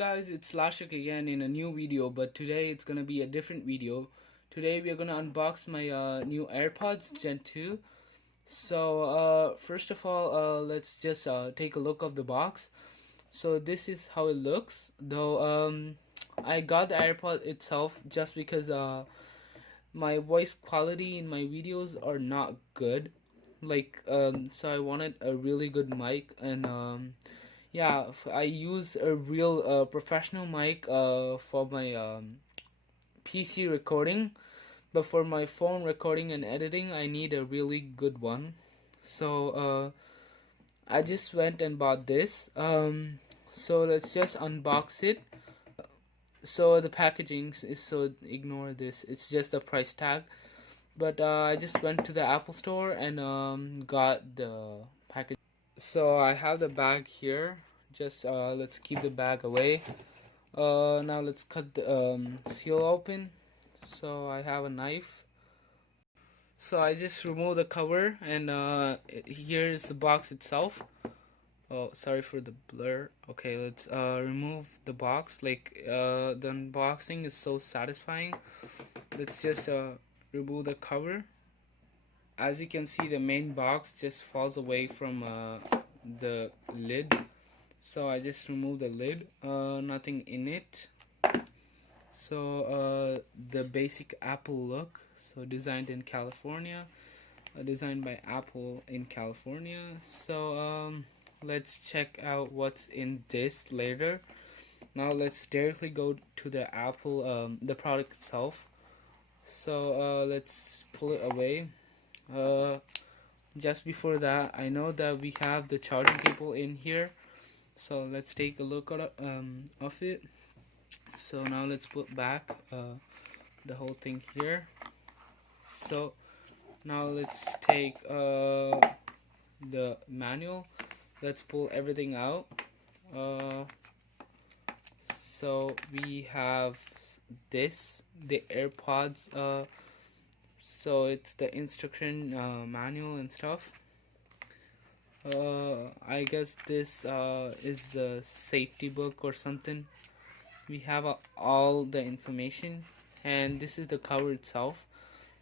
guys, it's Laashakk again in a new video, but today it's gonna be a different video. Today we are gonna unbox my new AirPods Gen 2. So first of all, let's just take a look of the box. So this is how it looks, though I got the AirPod itself just because my voice quality in my videos are not good. So I wanted a really good mic, and yeah, I use a real professional mic for my PC recording, but for my phone recording and editing, I need a really good one. So I just went and bought this. So let's just unbox it. So the packaging is, so ignore this. It's just a price tag. But I just went to the Apple store and got the package. So I have the bag here. Just let's keep the bag away. Now let's cut the seal open. So I have a knife. So I just remove the cover, and here's the box itself. Oh, sorry for the blur. Okay, let's remove the box. The unboxing is so satisfying. Let's just remove the cover. As you can see, the main box just falls away from the lid. So I just removed the lid. Nothing in it. So the basic Apple look. So designed in California. Designed by Apple in California. So let's check out what's in this later. Now let's directly go to the Apple, the product itself. So let's pull it away. Just before that, I know that we have the charging cable in here, so let's take a look at of it. So now let's put back the whole thing here. So now let's take the manual. Let's pull everything out. So we have this, the AirPods. So it's the instruction manual and stuff. I guess this is the safety book or something. We have all the information, and this is the cover itself.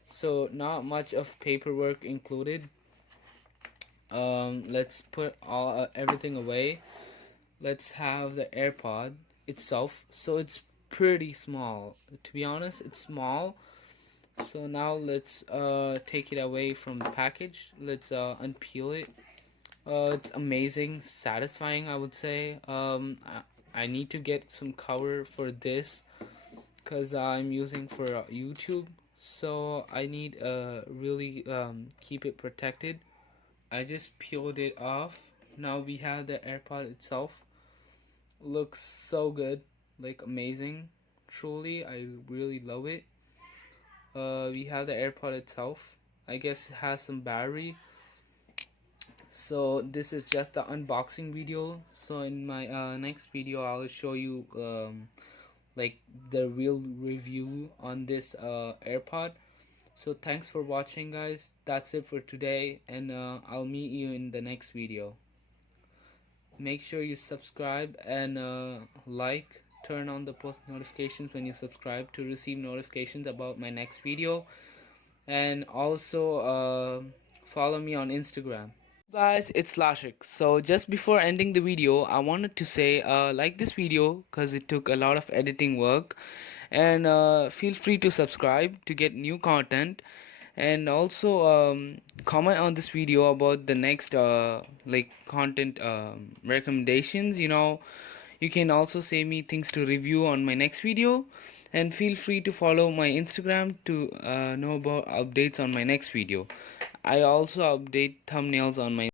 So not much of paperwork included. Let's put everything away. Let's have the AirPod itself. So it's pretty small. To be honest, it's small. So now let's take it away from the package. Let's unpeel it. It's amazing, satisfying, I would say. I need to get some cover for this because I'm using for YouTube. So I need really keep it protected. I just peeled it off. Now we have the AirPod itself. Looks so good, like amazing. Truly, I really love it. We have the AirPod itself. I guess it has some battery. So this is just the unboxing video. So in my next video, I'll show you like the real review on this AirPod. So thanks for watching, guys. That's it for today, and I'll meet you in the next video. Make sure you subscribe and like. Turn on the post notifications when you subscribe to receive notifications about my next video, and also follow me on Instagram. Guys, it's Laashakk. So just before ending the video, I wanted to say like this video because it took a lot of editing work, and feel free to subscribe to get new content, and also comment on this video about the next like content recommendations. You can also say me things to review on my next video, and feel free to follow my Instagram to know about updates on my next video. I also update thumbnails on my